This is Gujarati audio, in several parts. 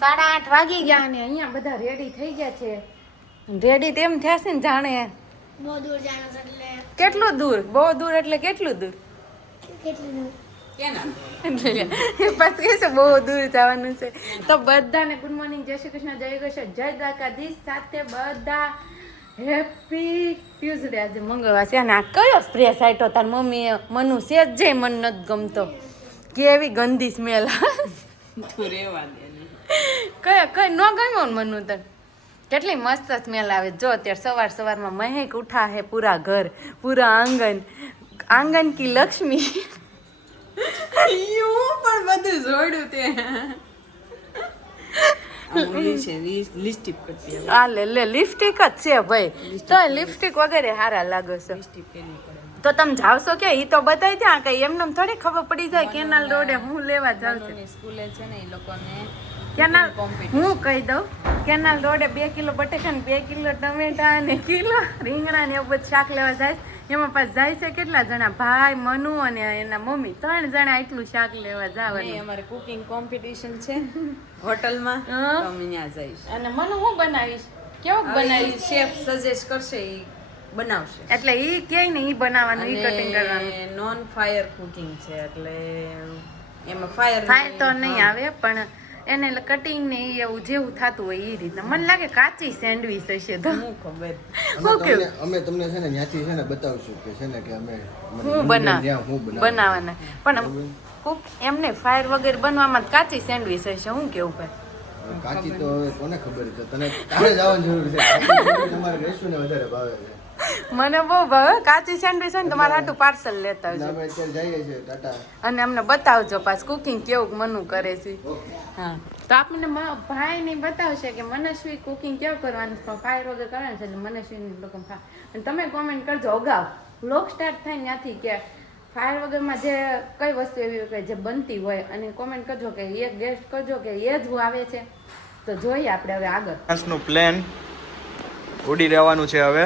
8:30 વાગી ગયા ને અહીંયા બધા રેડી થઈ ગયા છે. રેડી તેમ થયા છે ને જાણે બહુ દૂર જાણો છો એટલે કેટલું દૂર, બહુ દૂર એટલે કેટલું દૂર, કેટલું દૂર પછી છે બહુ દૂર જવાનું છે. તો બધાને ગુડ મોર્નિંગ, જય શ્રી કૃષ્ણ, જય કૃષ્ણ, જય દ્વારકાધીશ. સાથે બધા હેપી ટ્યુઝડે. આજે મંગળવાર છે અને આ કયો સ્પ્રે સાઈટો તાર મમ્મીએ મનુ છે જ મન નથી ગમતો, કેવી ગંદી સ્મેલ. કઈ ન ગમ્યો ને મનુ તને? કેટલી મસ્ત સ્મેલ આવે. જો અત્યારે સવારમાં મહેક ઉઠા હે પૂરા ઘર, પૂરા આંગન કી લક્ષ્મી. પણ બધું જોડ્યું તે આ લે લિપસ્ટિક જ છે ભાઈ, તો લિપસ્ટિક વગેરે હારા લાગે છે. તો તમે જાવશો કે ઈ તો બતાવી ત્યાં કઈ એમને થોડી ખબર પડી જાય કેનાલ રોડે હું લેવા જાવ છું સ્કૂલે છે ને એ લોકોને કેનાલ. હું કહી દઉં કેનાલ રોડે 2 કિલો બટેકા ને 2 કિલો ટમેટા ને કિલો રીંગણા ને એવું બધું શાક લેવા જાય. એમાં પાછ જાય છે કેટલા જણા, ભાઈ, મનુ અને એના મમ્મી, 3 જણા એટલું શાક લેવા જવાનું. અમારે કુકિંગ કોમ્પિટિશન છે હોટલમાં, તો અમે ત્યાં જઈશ. અને મનુ હું બનાવીશ, કેવું બનાવીશ, શેફ સજેસ્ટ કરશે એ બનાવશે. એટલે ઈ કે ને ઈ બનાવવાનું, ઈ કટિંગ કરવાનું. નોન ફાયર કુકિંગ છે એટલે એમાં ફાયર તો નહીં આવે પણ એને કટિંગ ને ઈ એવું જેવું થતું હોય એ રીતના. મને લાગે કાચી સેન્ડવીચ હશે. તો હું ખબર અમે તમને છે ને ત્યાંથી છે ને બતાવશું કે છે ને કે અમે હું બનાવવાના પણ કુક એમને ફાયર વગેરે બનવામાં કાચી સેન્ડવીચ હશે. હું કેવું ભાઈ, કાચી તો હવે કોને ખબર છે, તને તારે જવાની જરૂર છે. તમારે રેસ્ટોરન્ટ ને વધારે ભાવે છે. મને બહુ ભાવે કાચી સેન્ડવીચ હોય ને તમારે હાટું પાર્સલ લેતા આવજો અમે અત્યારે જઈએ છીએ ટાટા, અને અમને બતાવજો પાછું કુકિંગ કેવું મનુ કરે છે. હા, તો આપણને ભાઈ ને બતાવશે કે મનસ્વી કુકિંગ કેવું કરવાનું છે, ફાયર વગર કરવાનું છે. એટલે મનસ્વી લોકો અને તમે કોમેન્ટ કરજો અગાઉ વ્લોગ સ્ટાર્ટ થાય ત્યાંથી કે ફાયર વગરમાં જે કઈ વસ્તુ એવી હોય જે બનતી હોય, અને કોમેન્ટ કરજો કે એક ગેસ્ટ કરજો કે એ જ આવે છે. તો જોઈએ આપણે હવે આગળ. નું પ્લેન ઉડી રહેવાનું છે હવે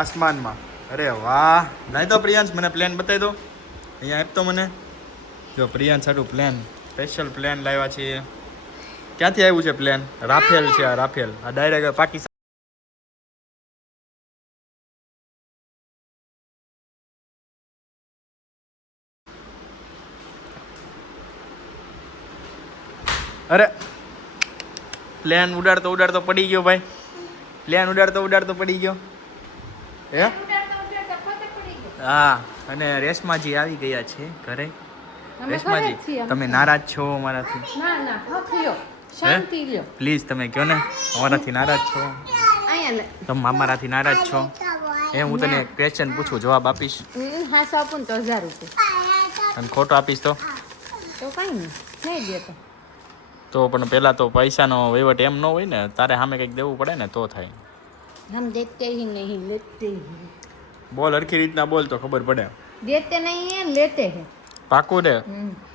આસમાનમાં. અરે વાહ, નહીં તો પ્રિયાંશ મને પ્લેન બતાવી દો અહીંયા આપતો મને. જો પ્રિયાંશ સારું પ્લેન, સ્પેશિયલ પ્લેન લાવ્યા છીએ. ક્યાંથી આવ્યું છે પ્લેન? રાફેલ છે આ, રાફેલ. આ ડાયરેક્ટ પાકિસ્તાન. અરે પ્લેન ઉડાડતો પડી ગયો ભાઈ, પ્લેન ઉડાડતો પડી ગયો. હે હા, અને રેશમાજી આવી ગયા છે ઘરે. રેશમાજી તમે નારાજ છો અમારાથી? ના ના, હખ્યો શાંતિ લ્યો પ્લીઝ, તમે કહો ને અમારાથી નારાજ છો? અહીંયા તમે અમારાથી નારાજ છો? એ હું તને ક્વેશ્ચન પૂછું, જવાબ આપીશ? હા આપું ને તો 1000 રૂપિયા, અને ખોટો આપીશ તો તો કઈ નહીં દેતો. તો પણ પહેલાં તો પૈસાનો વહીવટ એમ ન હોય ને, તારે સામે કંઈક દેવું પડે ને તો થાય. हम देते ही नहीं लेते ही. બોલ હરખી રીતના બોલ તો ખબર પડે. देते नहीं है लेते हैं. પાકું રે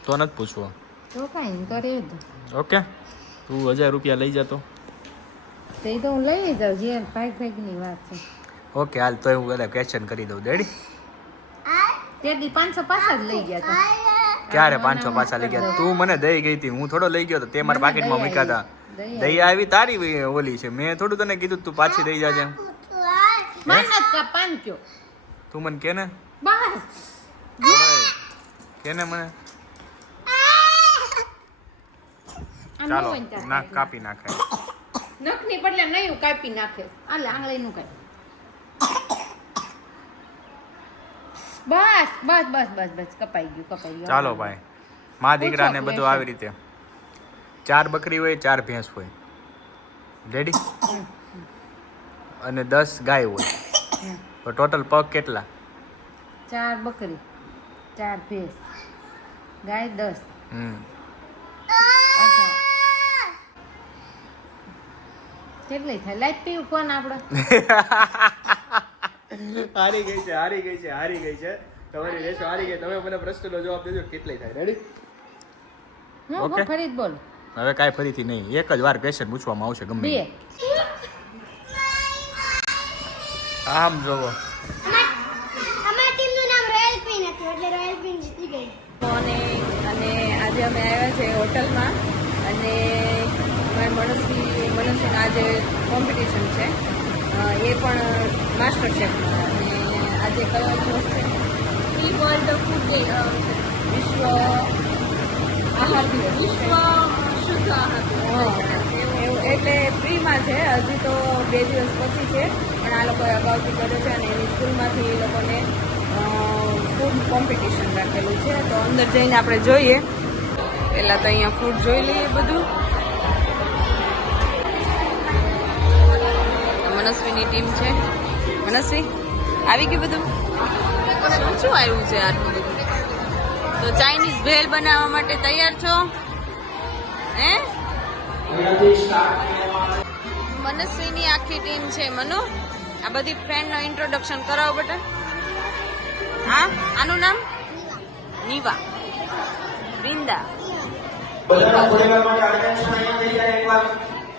તો નથી પૂછવો. તો કઈ નહીં તો રહેજો. ઓકે, તું 1000 રૂપિયા લઈ જતો. તે તો હું લઈ જાઉં, જે ભાઈ ની વાત છે. ઓકે હાલ, તો હું બધા ક્વેશ્ચન કરી દઉં. રેડી? તે દી 500 પાછા જ લઈ ગયા હતા. ક્યારે 500 પાછા લઈ ગયા? તું મને દઈ ગઈ હતી, હું થોડો લઈ ગયો તો. તે મારા પાકીટમાં મૂક્યા હતા. દઈ આવી તારી ઓલી છે, મેં થોડું તને કીધું તું પાછી દઈ જાજે. મહેનત કા પાંચો તું મને કે ને, બસ કે ને મને. ચાલો નાક કાપી નાખે. નખની બદલે નહીં કાપી નાખે. આલે આંગળી નું કાપી. બસ બસ બસ બસ બસ કપાઈ ગયું. ચાલો ભાઈ, મા દીકરાને બધું આવી રીતે. 4 બકરી હોય, 4 ભેંસ હોય. રેડી? અને 10 ગાય હોય. તો ટોટલ પગ કેટલા? 4 બકરી, 4 ભેંસ, ગાય 10. કેટલી થાય? લાઈટ પીવું ફોન આપણે. હારી ગઈ છે. તમારી રેશો હારી ગઈ. તમે મને પ્રશ્નનો જવાબ દેજો કેટલી થાય. રેડી? ઓકે, ફરી બોલ. હવે કાંઈ ફરીથી નહીં, એક જ વાર ક્વેશ્ચન પૂછવામાં આવશે ગમે. 2 આમ જોવો. અમારી ટીમનું નામ રોયલ ક્વીન હતું એટલે રોયલ ક્વીન જીતી ગઈ. અને આજે અમે આવ્યા છે હોટલમાં, અને ભાઈ મનસ્વીના આજે કોમ્પિટિશન છે એ પણ માસ્ટર શેફનો અને આજે કયો દિવસ છે વર્લ્ડ ફૂડ ડે વિશ્વ આહાર દિવસ વિશ્વ શુદ્ધ આહાર એવું એટલે ફ્રીમાં છે હજી તો 2 દિવસ પછી છે પણ આ લોકોએ અગાઉથી કર્યો છે અને એની સ્કૂલમાંથી એ લોકોને ફૂડ કોમ્પિટિશન રાખેલું છે તો અંદર જઈને આપણે જોઈએ પહેલાં તો અહીંયા ફૂડ જોઈ લઈએ બધું મનસ્વીની ટીમ છે મનસ્વી આવી ગયું બધું શું આવ્યું છે આટલું બધું તો ચાઇનીઝ ભેળ બનાવવા માટે તૈયાર છો હે મનસ્વીની આખી ટીમ છે મનુ આ બધી ફ્રેન્ડનો ઇન્ટ્રોડક્શન કરાવો બેટા હા આનું નામ નીવા વૃંદા બધાના પરિવાર માટે અટેન્શન અહીંયા થઈ જાય એકવાર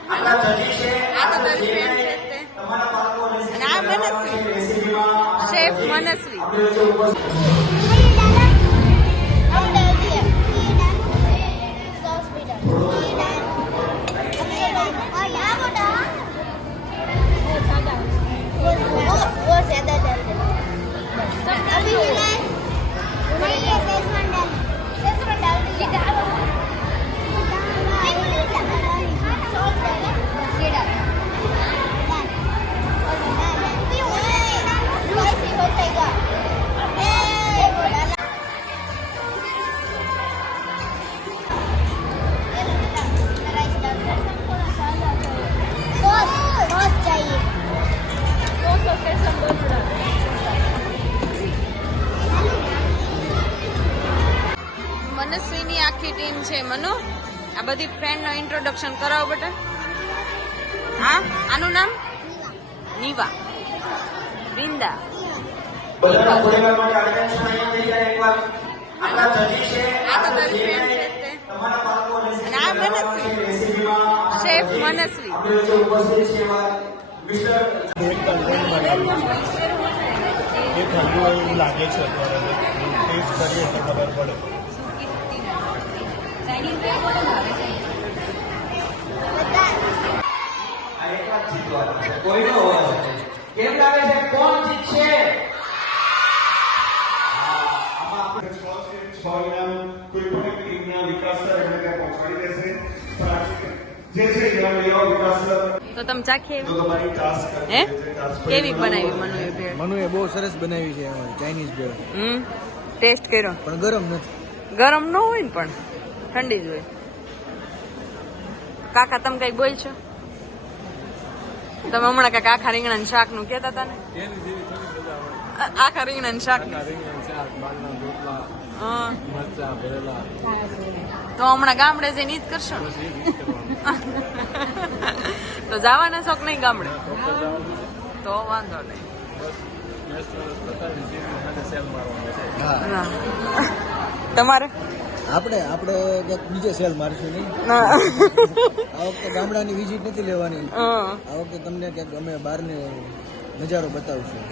આપણા જજી છે આ તો તારી ફ્રેન્ડ છે તે તમારા બાળકોને અને આ મનસ્વી રેસીપીમાં શેફ મનસ્વી આપણે વચ્ચે ઉપસ્થિત મનસ્વીની આખી ટીમ છે મનુ આ બધી ફ્રેન્ડનો ઇન્ટ્રોડક્શન કરાવો બેટા હા આનું નામ નીવા વૃંદા બધાના પરિવાર માટે અટેન્શન અહીંયા થઈ જાય એકવાર આપણા જજી છે આ તો તારી ફ્રેન્ડ છે તે તમારા બાળકોને અને આ મનસ્વી રેસીપીમાં શેફ મનસ્વી આપણે વચ્ચે ઉપસ્થિત છે એવા મિસ્ટર એ ઠંડુ એવું લાગે છે અત્યારે ટેસ્ટ કરીએ તો ખબર પડે આ એકલા જ જીતવાનું છે કોઈનો અવાજ નથી કેમ લાગે છે કોણ જીતશે કોઈ પણ એક ટીમના વિકાસ એમને ત્યાં પહોંચાડી દેશે જે છે એવા વિકાસ તો તમે ચાખીએ તો તમારી ટાસ્ક હે કેવી બનાવી મનુએ ભેળ મનુએ બહુ સરસ બનાવી છે ચાઇનીઝ ભેળ ટેસ્ટ કર્યો પણ ગરમ નથી ગરમ ન હોય ને પણ ઠંડી જ હોય કાકા તમે કઈ બોલ છો તમે હમણાં કાંઈક આખા રીંગણાનું શાક નું કહેતા હતા ને આખા રીંગણાનું શાક હા તો હમણાં ગામડે જઈને ઈ જ કરશો ને તો જવાના શોખ નહીં ગામડે તો વાંધો નહીં હા તમારે આપણે ક્યાંક બીજે સેલ મારશું નહીં ના. આ વખતે ગામડાની વિઝિટ નથી લેવાની હા. આ વખતે તમને ક્યાંક અમે બહારને નજારો બતાવશું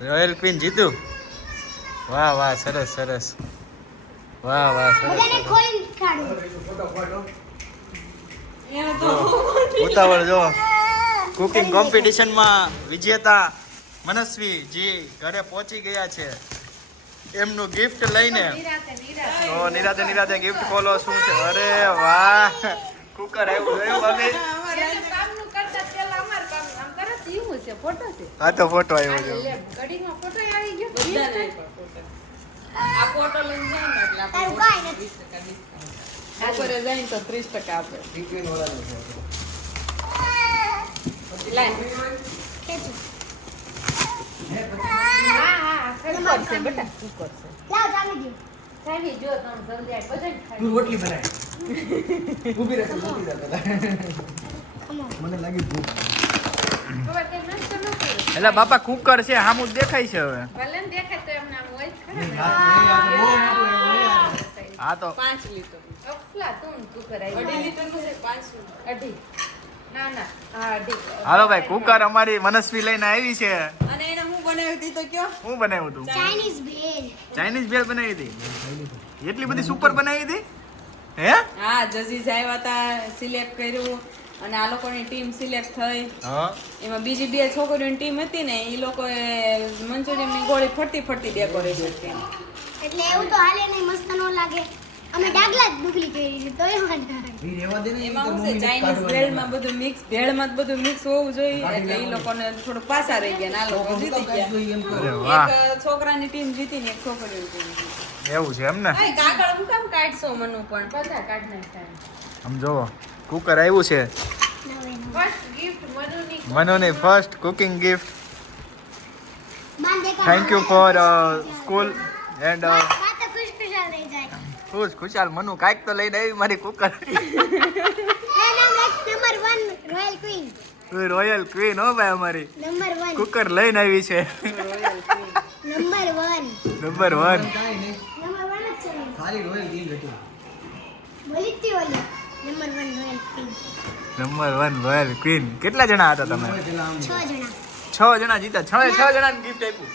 રોયલ ક્વીન જીતું વાહ વાહ સરસ સરસ વાહ વાહ સરસ બધાને ખોલીને કાઢો ઉતાવળ જો કુકિંગ કોમ્પિટિશનમાં વિજેતા મનસ્વી જી ઘરે પહોંચી ગયા છે એમનું ગિફ્ટ લઈને તો નિરાતે ગિફ્ટ ખોલો શું છે અરે વાહ કુકર આવ્યું જોયું ભાભી હા તો ફોટો આવ્યો છે આ ફોટો લઈને જાય ને એટલે તારું કાંઈ નથી. બપોરે જાય તો 30% આપે ટિફિન વાળાનો છે. લાઈન ખેંચો. કુકર છે બેટા કુકર છે લાવ ચાવી દે. ખાલી જો તમે જલ્દી આ બધાને ખાઈ તું રોટલી બનાય ઊભી રહે પેલા Come on. મને લાગી ભૂખ ખબર કેમ નાસ્તો ન કર્યો એટલે બાપા કુકર છે હામું દેખાય છે હવે ભલે ને દેખાય તો એમને આમ હોય જ ખરા ને. આ તો 5 લીટર અફલા તું કુકર આવી 2.5 લીટરનું છે 5 લીટર અઢી ના ના હા અઢી હાલો ભાઈ કુકર અમારી મનસ્વી લઈને આવી છે અને એને હું બનાવી હતી તો કયો શું બનાવ્યું તું Chinese bhel. ચાઇનીઝ ભેળ બનાવી હતી એટલી બધી સુપર બનાવી હતી હે હા જજીસ આવ્યા હતા સિલેક્ટ કર્યું અને આ લોકોની ટીમ સિલેક્ટ થઈ હા એમાં બીજી 2 છોકરીઓની ટીમ હતી ને એ લોકોએ મંચુરિયનની ગોળી ફરતી ફરતી ડેકોરેશન કરી એટલે એવું તો હાલે નહીં, મસ્ત ન લાગે. અમે ડાગલા જ ડુગલી કરી છે તોય વાંધો નહીં. ઈ રહેવા દે ને ઈ તો એમાં શું મમ્મીને છે ચાઇનીઝ કાઢવાની. ભેળમાં બધું મિક્સ ભેળમાં જ બધું મિક્સ હોવું જોઈએ એટલે એ લોકોને થોડું પાછા રહી ગયા ને આ લોકો જીતી ગયા એમ કરો. અરે વાહ એક છોકરાની ટીમ જીતી ને એક છોકરીની ટીમ જીતી એવું છે એમ ને આ કાગળ હું કામ કાઢશો મનુ પણ બધા કાઢ નાખ્યા આમ જોવો કુકર આવ્યું છે નવે નવે. ફર્સ્ટ ગિફ્ટ મનુની મનુની ફર્સ્ટ કુકિંગ ગિફ્ટ બાંધ દેખા. Thank you for school and વાત તો ખુશખુશાલ રહી જાય. ખુશાલ મનુ કાંઈક તો લઈને આવી મારી કુકર એના next number 1 royal queen. Royal queen હો ભાઈ અમારી નંબર 1. કુકર લઈને આવી છે નંબર 1. નંબર 1 કાંઈ નહીં. નંબર 1 જ છે ને. સારી રોયલ ટીમ હતી બોલી જ તી ઓલી. Number 1 royal queen. Number 1 royal queen કેટલા જણા હતા તમે પેલા આમ 6 જણા. 6 જણા જીતા 6 જણાને ગિફ્ટ આપ્યું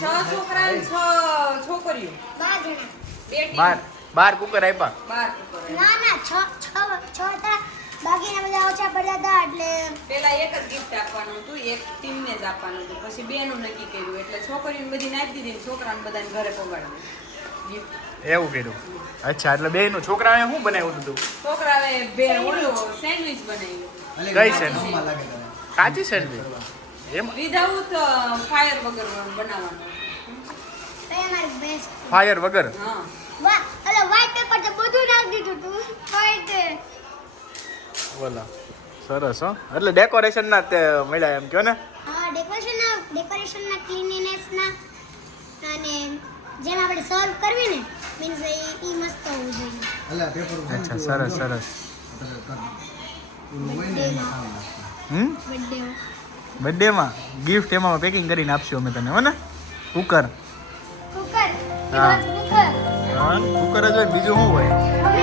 6 છોકરા ને 6 છોકરીઓ 12 જણા. 2 ટીમ 12 કુકર આપ્યા 12 કુકર ના ના 6 હતા. બાકીના બધા ઓછા પડ્યા હતા એટલે પેલા એક જ ગિફ્ટ આપવાનું હતું એક ટીમને જ આપવાનું હતું પછી બેનું નક્કી કર્યું એટલે છોકરીઓને બધી નાખી દીધી ને છોકરાને બધાને ઘરે પગાડ્યું ગિફ્ટ એવું કીધું અચ્છા એટલે બેયનું છોકરાએ શું બનાવ્યું હતું છોકરાએ બે ઓલો સેન્ડવિચ બનાવ્યું અલે કઈ મારા છે? કામમાં લાગે તમે. કાચી સેન્ડવિચ એમ વિધાઉટ ફાયર વગર બનાવવાનું તો એ મારું બેસ્ટ. ફાયર વગર હા વાહ ઓલો વ્હાઈટ પેપર તો બધું નાખી દીધું તું વ્હાઈટ. બોલો સરસ હો એટલે ડેકોરેશન ના તે મળ્યા એમ કયો ને હા ડેકોરેશનના ક્લીનીનેસના અને જેમ આપણે સર્વ કરવી ને મીન્સ એ મસ્ત હોવું જોઈએ. અલા પેપર ઉપર અચ્છા જો, સરસ જો. સરસ ઓલું હોય ને એમાં કામ લાગે. બર્થડે બર્થડેમાં ગિફ્ટ એમાં પેકિંગ કરીને આપશું અમે તને હો ને કુકર કુકર હા. કુકર કુકર જ હોય ને બીજું શું હોય હવે